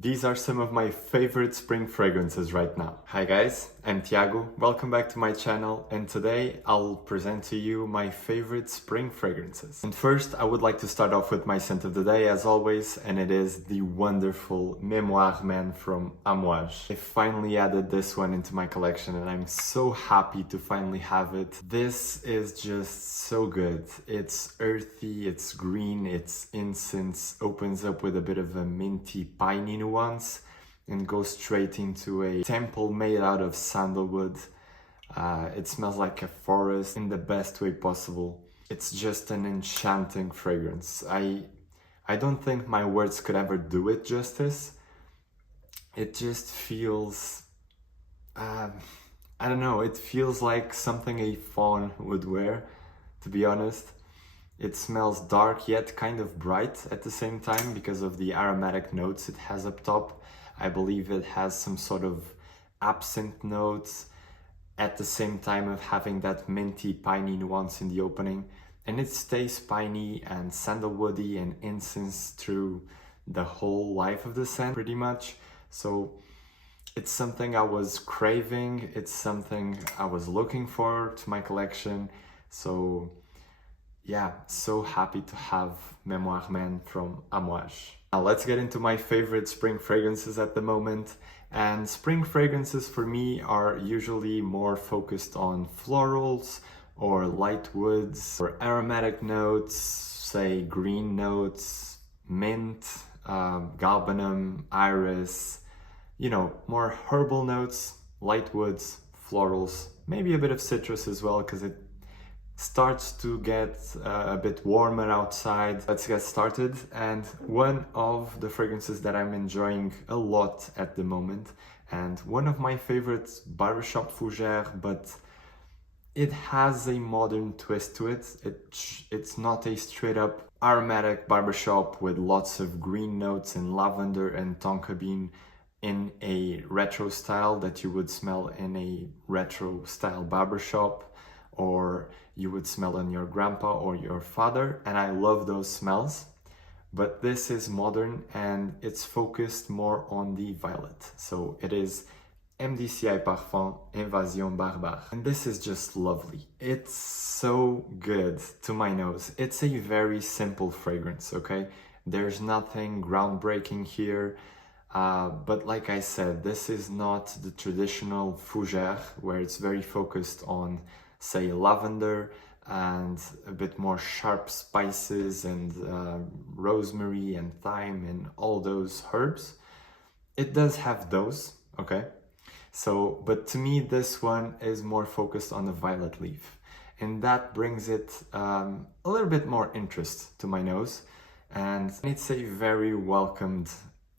These are some of my favorite spring fragrances right now. Hi guys, I'm Tiago, welcome back to my channel, and today I'll present to you my favorite spring fragrances. And first I would like to start off with my scent of the day as always, and it is the wonderful Memoir Man from Amouage. I finally added this one into my collection and I'm so happy to finally have it. This is just so good. It's earthy, it's green, it's incense, opens up with a bit of a minty piney nuance and goes straight into a temple made out of sandalwood. It smells like a forest in the best way possible. It's just an enchanting fragrance. I don't think my words could ever do it justice. It just feels, I don't know, it feels like something a fawn would wear, to be honest. It smells dark yet kind of bright at the same time because of the aromatic notes it has up top. I believe it has some sort of absinthe notes at the same time of having that minty piney nuance in the opening. And it stays piney and sandalwoody and incense through the whole life of the scent pretty much. So it's something I was craving, it's something I was looking for to my collection. So yeah, so happy to have Memoir Man from Amouage. Now let's get into my favorite spring fragrances at the moment. And spring fragrances for me are usually more focused on florals or light woods or aromatic notes, say green notes, mint, galbanum, iris, you know, more herbal notes, light woods, florals, maybe a bit of citrus as well because it starts to get a bit warmer outside. Let's get started. And one of the fragrances that I'm enjoying a lot at the moment, and one of my favorites, barbershop fougere, but it has a modern twist to it. It's not a straight up aromatic barbershop with lots of green notes and lavender and tonka bean in a retro style that you would smell in a retro style barbershop, or you would smell on your grandpa or your father, and I love those smells. But this is modern and it's focused more on the violet. So it is MDCI Parfum Invasion Barbare. And this is just lovely. It's so good to my nose. It's a very simple fragrance, okay? There's nothing groundbreaking here. But like I said, this is not the traditional fougere where it's very focused on, say, lavender and a bit more sharp spices and rosemary and thyme and all those herbs. It does have those, okay? So, but to me, this one is more focused on the violet leaf. And that brings it a little bit more interest to my nose. And it's a very welcomed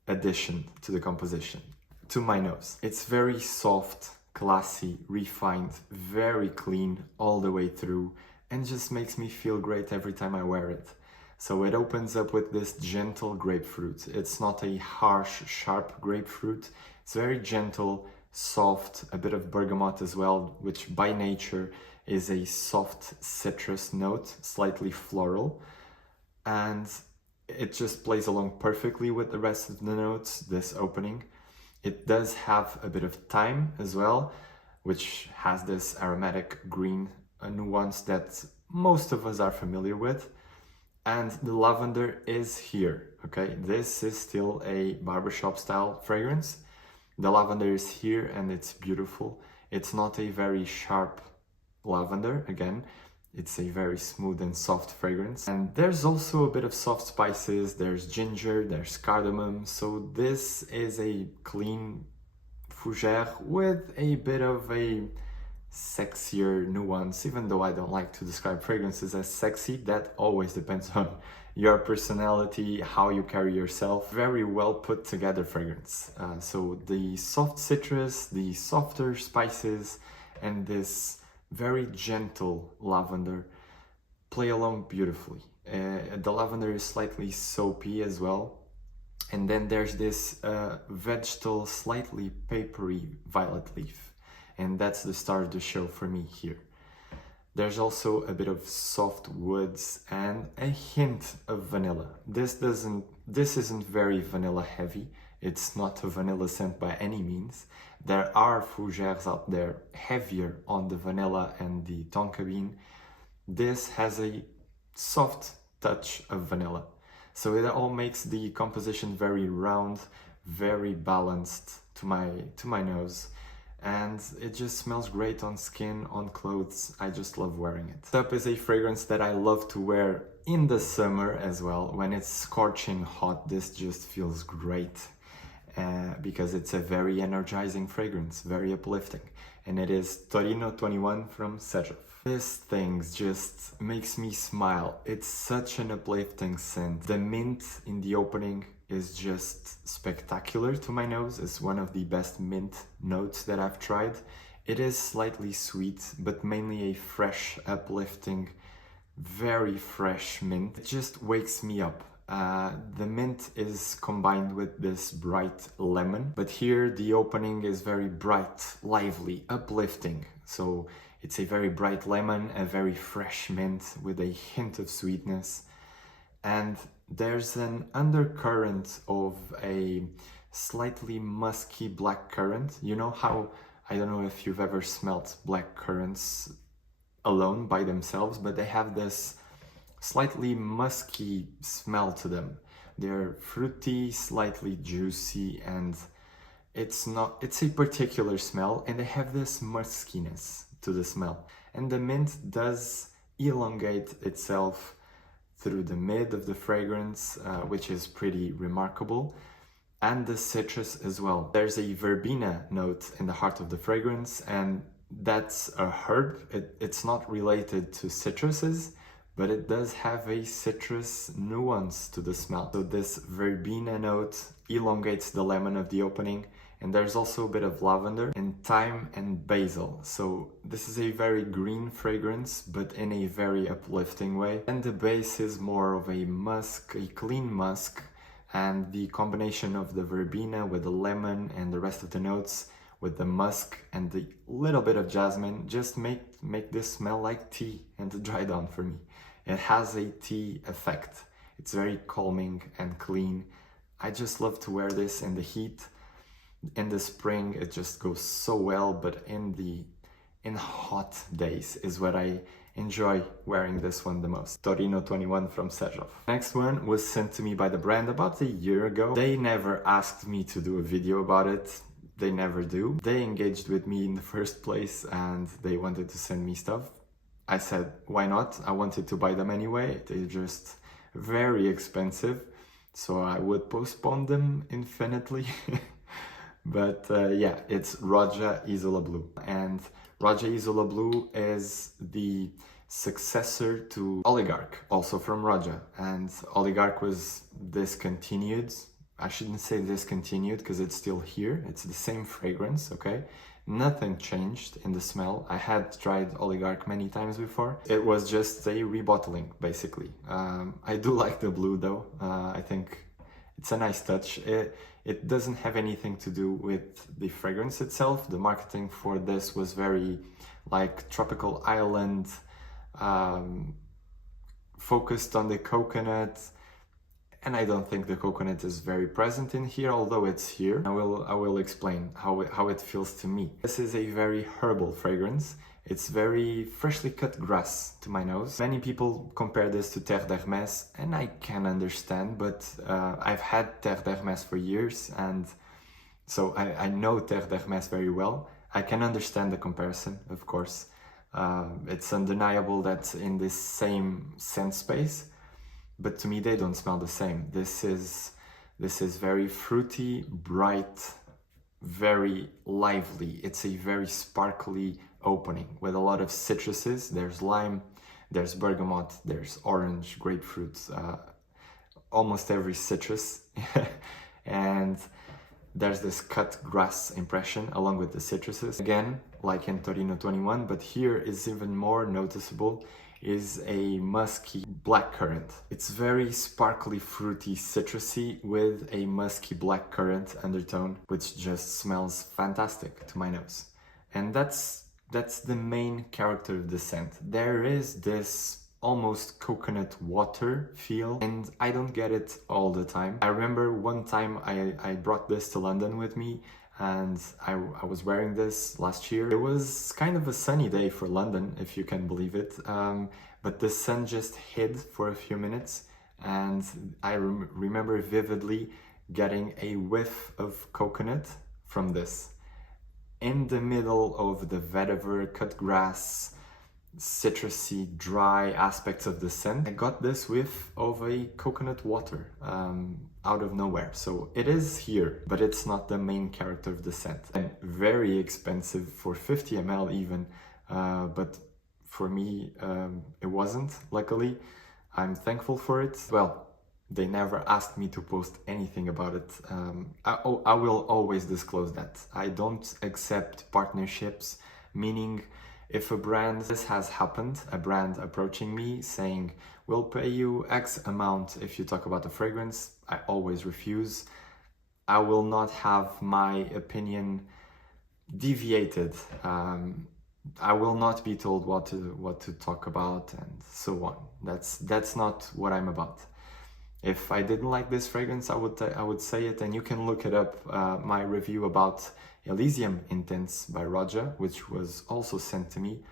addition to the composition, to my nose. It's very soft, classy, refined, very clean all the way through, and just makes me feel great every time I wear it. So it opens up with this gentle grapefruit. It's not a harsh, sharp grapefruit. It's very gentle, soft, a bit of bergamot as well, which by nature is a soft citrus note, slightly floral. And it just plays along perfectly with the rest of the notes, this opening. It does have a bit of thyme as well, which has this aromatic green nuance that most of us are familiar with. And the lavender is here, okay? This is still a barbershop style fragrance. The lavender is here and it's beautiful. It's not a very sharp lavender, again. It's a very smooth and soft fragrance. And there's also a bit of soft spices, there's ginger, there's cardamom. So this is a clean fougere with a bit of a sexier nuance, even though I don't like to describe fragrances as sexy. That always depends on your personality, how you carry yourself. Very well put together fragrance. So the soft citrus, the softer spices, and this very gentle lavender play along beautifully. The lavender is slightly soapy as well. And then there's this vegetal, slightly papery violet leaf. And that's the star of the show for me here. There's also a bit of soft woods and a hint of vanilla. This isn't very vanilla heavy. It's not a vanilla scent by any means. There are fougères out there heavier on the vanilla and the tonka bean. This has a soft touch of vanilla. So it all makes the composition very round, very balanced to my nose. And it just smells great on skin, on clothes. I just love wearing it. Next up is a fragrance that I love to wear in the summer as well. When it's scorching hot, this just feels great because it's a very energizing fragrance, very uplifting. And it is Torino 21 from Xerjoff. This thing just makes me smile. It's such an uplifting scent. The mint in the opening is just spectacular to my nose. It's one of the best mint notes that I've tried. It is slightly sweet, but mainly a fresh, uplifting, very fresh mint. It just wakes me up. The mint is combined with this bright lemon, but here the opening is very bright, lively, uplifting. So it's a very bright lemon, a very fresh mint with a hint of sweetness. And there's an undercurrent of a slightly musky black currant. You know how, I don't know if you've ever smelt black currants alone by themselves, but they have this slightly musky smell to them. They're fruity, slightly juicy, and it's a particular smell, and they have this muskiness to the smell. And the mint does elongate itself through the mid of the fragrance, which is pretty remarkable, and the citrus as well. There's a verbena note in the heart of the fragrance, and that's a herb. It's not related to citruses, but it does have a citrus nuance to the smell. So this verbena note elongates the lemon of the opening, and there's also a bit of lavender and thyme and basil. So this is a very green fragrance, but in a very uplifting way. And the base is more of a musk, a clean musk, and the combination of the verbena with the lemon and the rest of the notes with the musk and the little bit of jasmine just make this smell like tea and to dry down for me. It has a tea effect. It's very calming and clean. I just love to wear this in the heat. In the spring it just goes so well, but in hot days is what I enjoy wearing this one the most. Torino 21 from Xerjoff. Next one was sent to me by the brand about a year ago. They never asked me to do a video about it. They never do. They engaged with me in the first place and they wanted to send me stuff. I said, why not? I wanted to buy them anyway. They're just very expensive, so I would postpone them infinitely. But yeah, it's Roja Isola Blu. And Roja Isola Blu is the successor to Oligarch, also from Roja. And Oligarch was discontinued. I shouldn't say discontinued because it's still here. It's the same fragrance, okay? Nothing changed in the smell. I had tried Oligarch many times before. It was just a rebottling, basically. I do like the blue though. I think it's a nice touch. It doesn't have anything to do with the fragrance itself. The marketing for this was very like tropical island, focused on the coconut. And I don't think the coconut is very present in here, although it's here. I will explain how it feels to me. This is a very herbal fragrance. It's very freshly cut grass to my nose. Many people compare this to Terre d'Hermès, and I can understand, but I've had Terre d'Hermès for years, and so I know Terre d'Hermès very well. I can understand the comparison, of course. It's undeniable that in this same scent space, but to me they don't smell the same. This is very fruity, bright, very lively. It's a very sparkly opening with a lot of citruses. There's lime, there's bergamot, there's orange, grapefruit, almost every citrus. And there's this cut grass impression along with the citruses. Again, like in Torino 21, but here is even more noticeable, is a musky blackcurrant. It's very sparkly, fruity, citrusy with a musky blackcurrant undertone, which just smells fantastic to my nose. And that's the main character of the scent. There is this almost coconut water feel, and I don't get it all the time. I remember one time I brought this to London with me, and I was wearing this last year. It was kind of a sunny day for London, if you can believe it, but the sun just hid for a few minutes, and I remember vividly getting a whiff of coconut from this. In the middle of the vetiver, cut grass, citrusy, dry aspects of the scent, I got this whiff of a coconut water out of nowhere. So it is here, but it's not the main character of the scent. And very expensive for 50 ml even, but for me it wasn't, luckily. I'm thankful for it. Well, they never asked me to post anything about it. I will always disclose that. I don't accept partnerships, meaning if a brand, this has happened, a brand approaching me saying, we'll pay you X amount if you talk about the fragrance, I always refuse. I will not have my opinion deviated. I will not be told what to talk about and so on. That's not what I'm about. If I didn't like this fragrance, I would say it, and you can look it up. My review about Elysium Intense by Roja, which was also sent to me.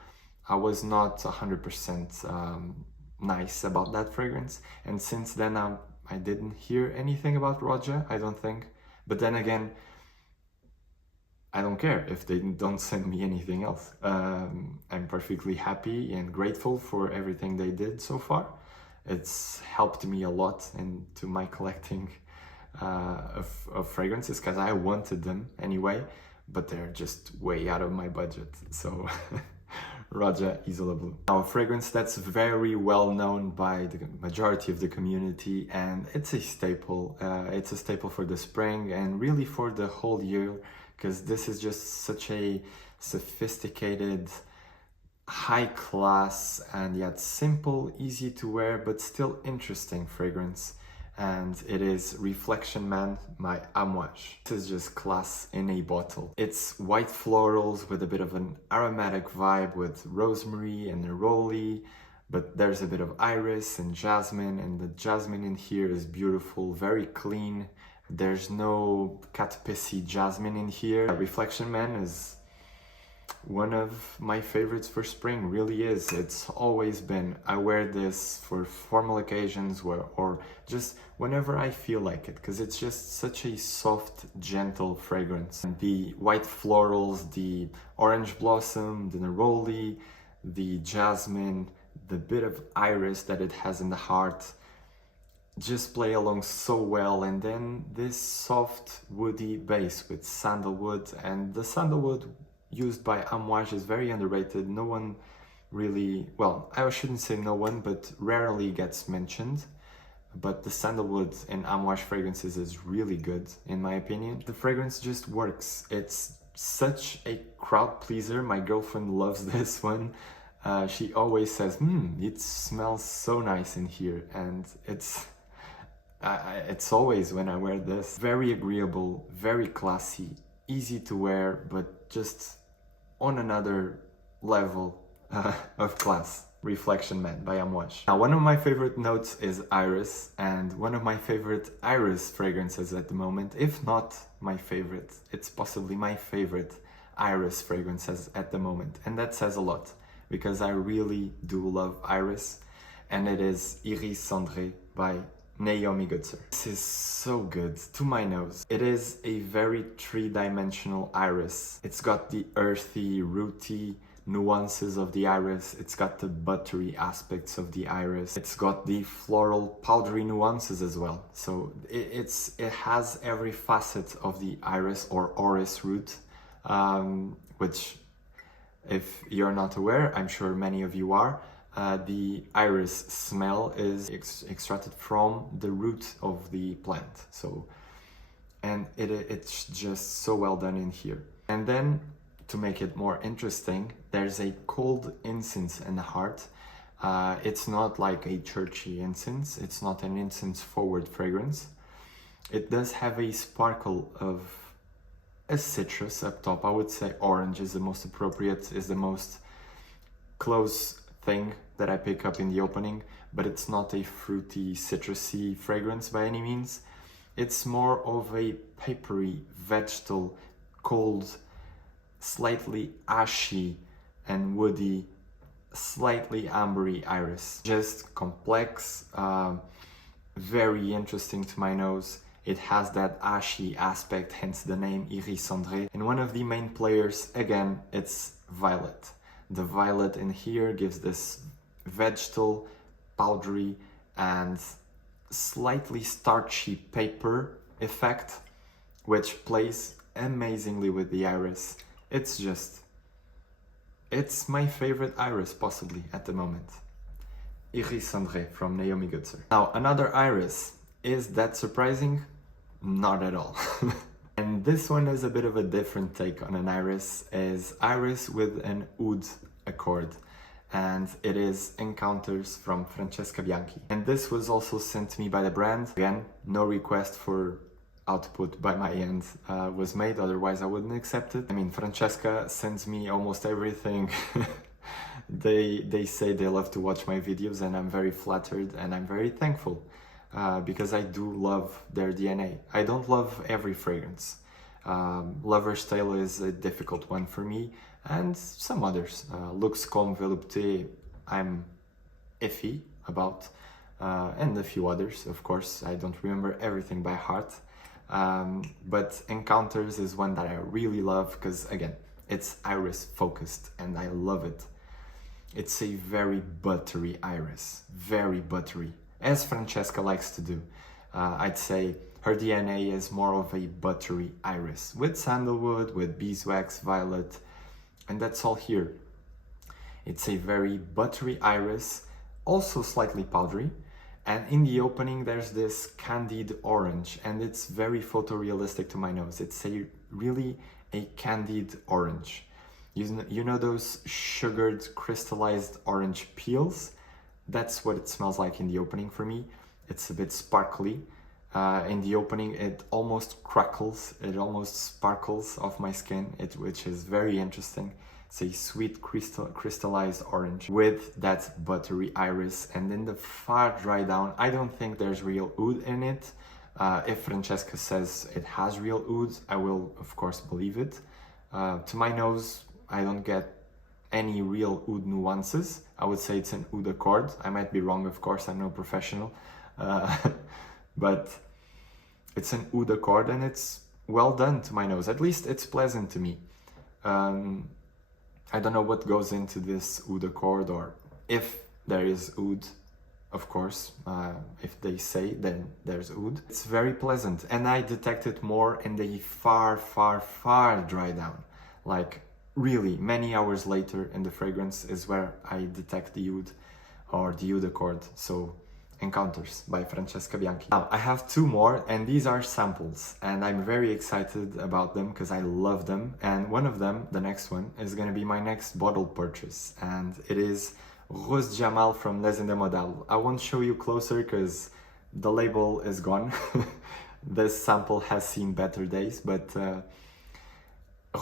I was not 100% nice about that fragrance, and since then I didn't hear anything about Roja, I don't think. But then again, I don't care if they don't send me anything else. I'm perfectly happy and grateful for everything they did so far. It's helped me a lot into my collecting of fragrances, because I wanted them anyway, but they're just way out of my budget. So Roja Isola Blu. Now, a fragrance that's very well known by the majority of the community, and it's a staple. It's a staple for the spring and really for the whole year, because this is just such a sophisticated, high class, and yet simple, easy to wear, but still interesting fragrance. And it is Reflection Man by Amouage. This is just class in a bottle. It's white florals with a bit of an aromatic vibe with rosemary and neroli, but there's a bit of iris and jasmine, and the jasmine in here is beautiful, very clean. There's no cat pissy jasmine in here. Reflection Man is one of my favorites for spring, really is. It's always been. I wear this for formal occasions or just whenever I feel like it, because it's just such a soft, gentle fragrance. And the white florals, the orange blossom, the neroli, the jasmine, the bit of iris that it has in the heart just play along so well. And then this soft, woody base with sandalwood, and the sandalwood used by Amouage is very underrated. No one really, well, I shouldn't say no one, but rarely gets mentioned. But the sandalwood in Amouage fragrances is really good, in my opinion. The fragrance just works. It's such a crowd pleaser. My girlfriend loves this one. She always says, it smells so nice in here. And it's always when I wear this. Very agreeable, very classy, easy to wear, but just on another level of class. Reflection Man by Amouage. Now, one of my favorite notes is iris, and one of my favorite iris fragrances at the moment, if not my favorite, it's possibly my favorite iris fragrances at the moment. And that says a lot, because I really do love iris, and it is Iris Cendré by Naomi Goodsir. This is so good to my nose. It is a very three-dimensional iris. It's got the earthy, rooty nuances of the iris. It's got the buttery aspects of the iris. It's got the floral, powdery nuances as well. So it has every facet of the iris or orris root, which, if you're not aware, I'm sure many of you are, the iris smell is extracted from the root of the plant. So, and it's just so well done in here. And then, to make it more interesting, there's a cold incense in the heart. It's not like a churchy incense. It's not an incense forward fragrance. It does have a sparkle of a citrus up top. I would say orange is the most appropriate, is the most close thing that I pick up in the opening, but it's not a fruity, citrusy fragrance by any means. It's more of a papery, vegetal, cold, slightly ashy and woody, slightly ambery iris. Just complex, very interesting to my nose. It has that ashy aspect, hence the name Iris Cendré. And one of the main players, again, it's violet. The violet in here gives this vegetal, powdery, and slightly starchy paper effect, which plays amazingly with the iris. It's my favorite iris possibly at the moment. Iris Cendré from Naomi Goodsir. Now, another iris. Is that surprising? Not at all. And this one is a bit of a different take on an iris, is iris with an oud accord. And it is Encounters from Francesca Bianchi. And this was also sent to me by the brand. Again, no request for output by my end was made, otherwise I wouldn't accept it. I mean, Francesca sends me almost everything. They say they love to watch my videos, and I'm very flattered and I'm very thankful because I do love their DNA. I don't love every fragrance. Lover's Tale is a difficult one for me, and some others. Lux Comme Volupté I'm iffy about, and a few others, of course. I don't remember everything by heart. But Encounters is one that I really love because, again, it's iris focused and I love it. It's a very buttery iris, very buttery, as Francesca likes to do. I'd say her DNA is more of a buttery iris with sandalwood, with beeswax, violet, and that's all here. It's a very buttery iris, also slightly powdery. And in the opening, there's this candied orange, and it's very photorealistic to my nose. It's really a candied orange. You know those sugared, crystallized orange peels? That's what it smells like in the opening for me. It's a bit sparkly. In the opening, it almost crackles, it almost sparkles off my skin, which is very interesting. It's a sweet crystallized orange with that buttery iris, and in the far dry down, I don't think there's real oud in it. If Francesca says it has real oud, I will of course believe it. To my nose, I don't get any real oud nuances. I would say it's an oud accord. I might be wrong, of course, I'm no professional. But it's an oud accord and it's well done to my nose. At least it's pleasant to me. I don't know what goes into this oud accord, or if there is oud, of course. If they say, then there's oud. It's very pleasant, and I detect it more in the far, far, far dry down. Like really many hours later in the fragrance is where I detect the oud or the oud accord. So Encounters by Francesca Bianchi. Now, I have two more, and these are samples, and I'm very excited about them because I love them. And one of them, the next one, is going to be my next bottle purchase, and it is Rose Jamal from Les Indemodables. I won't show you closer because the label is gone. This sample has seen better days, but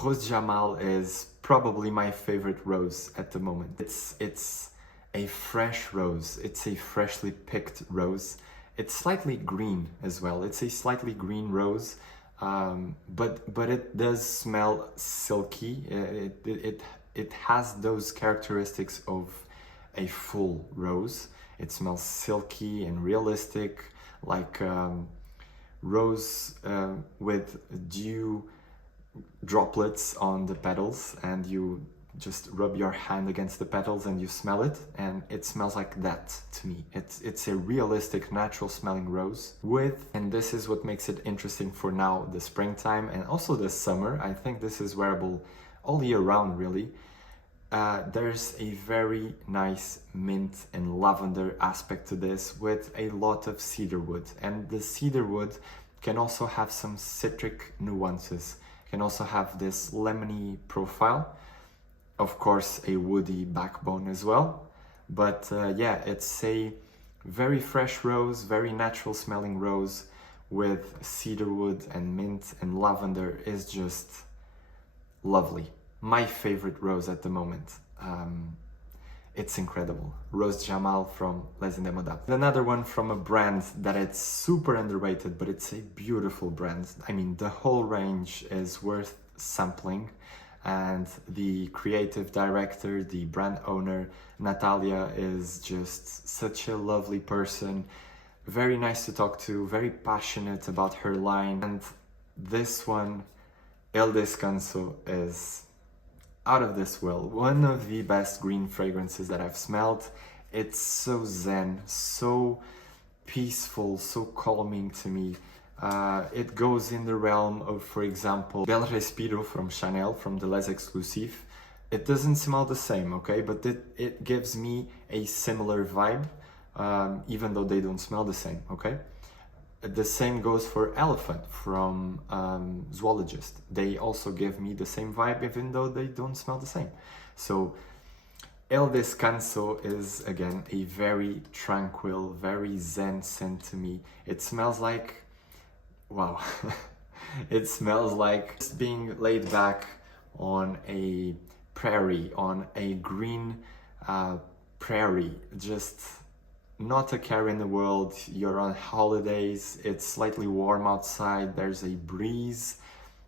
Rose Jamal is probably my favorite rose at the moment. It's a fresh rose. It's a freshly picked rose. It's slightly green as well. It's a slightly green rose, but it does smell silky. It has those characteristics of a full rose. It smells silky and realistic, like rose with dew droplets on the petals, and you just rub your hand against the petals and you smell it, and it smells like that to me. It's a realistic, natural smelling rose and this is what makes it interesting for now, the springtime and also the summer. I think this is wearable all year round, really. There's a very nice mint and lavender aspect to this with a lot of cedarwood, and the cedarwood can also have some citric nuances, can also have this lemony profile. Of course, a woody backbone as well. But yeah, it's a very fresh rose, very natural smelling rose with cedarwood and mint and lavender is just lovely. My favorite rose at the moment. it's incredible. Rose Jamal from Les Indemodables. Another one from a brand that it's super underrated, but it's a beautiful brand. I mean, the whole range is worth sampling, and the creative director, the brand owner, Natalia, is just such a lovely person, very nice to talk to, very passionate about her line. And this one, El Descanso, is out of this world. One of the best green fragrances that I've smelled. It's so zen, so peaceful, so calming to me. It goes in the realm of, for example, Bel Respiro from Chanel, from the Les Exclusifs. It doesn't smell the same, okay? But it gives me a similar vibe, even though they don't smell the same, okay? The same goes for Elephant from Zoologist. They also give me the same vibe, even though they don't smell the same. So El Descanso is, again, a very tranquil, very zen scent to me. It smells like, wow, it smells like just being laid back on a prairie, on a green prairie, just not a care in the world. You're on holidays, it's slightly warm outside, there's a breeze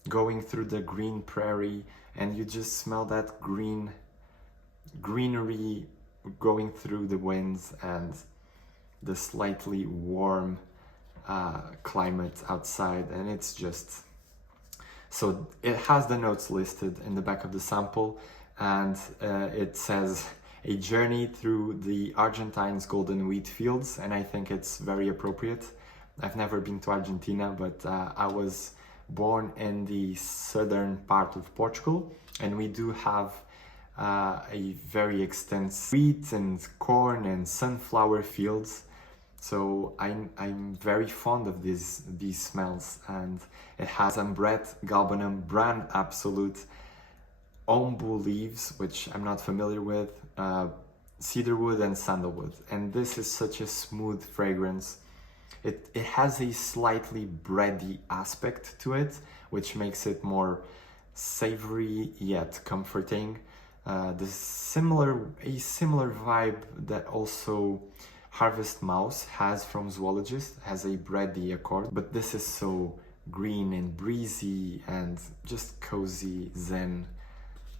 going through the green prairie, and you just smell that greenery going through the winds and the slightly warm climate outside. And it's just, so it has the notes listed in the back of the sample, and it says a journey through the Argentine's golden wheat fields, and I think it's very appropriate. I've never been to Argentina, but I was born in the southern part of Portugal, and we do have a very extensive wheat and corn and sunflower fields. So I'm very fond of these smells, and it has Ambret, Galbanum, Brand Absolute, Ombu leaves, which I'm not familiar with, cedarwood and sandalwood. And this is such a smooth fragrance. It has a slightly bready aspect to it, which makes it more savory yet comforting. A similar vibe that also Harvest Mouse has from Zoologist, has a bready accord, but this is so green and breezy and just cozy, zen.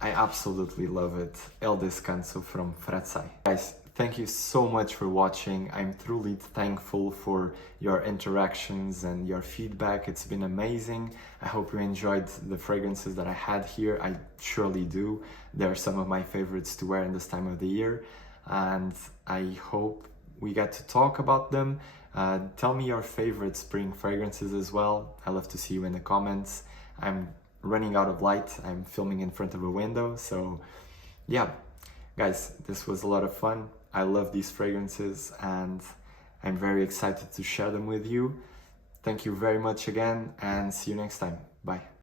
I absolutely love it. El Descanso from Frassaï. Guys, thank you so much for watching. I'm truly thankful for your interactions and your feedback. It's been amazing. I hope you enjoyed the fragrances that I had here. I surely do. They're some of my favorites to wear in this time of the year, and I hope we get to talk about them. Tell me your favorite spring fragrances as well. I love to see you in the comments. I'm running out of light. I'm filming in front of a window, so yeah, guys, this was a lot of fun. I love these fragrances, and I'm very excited to share them with you. Thank you very much again, and see you next time. Bye.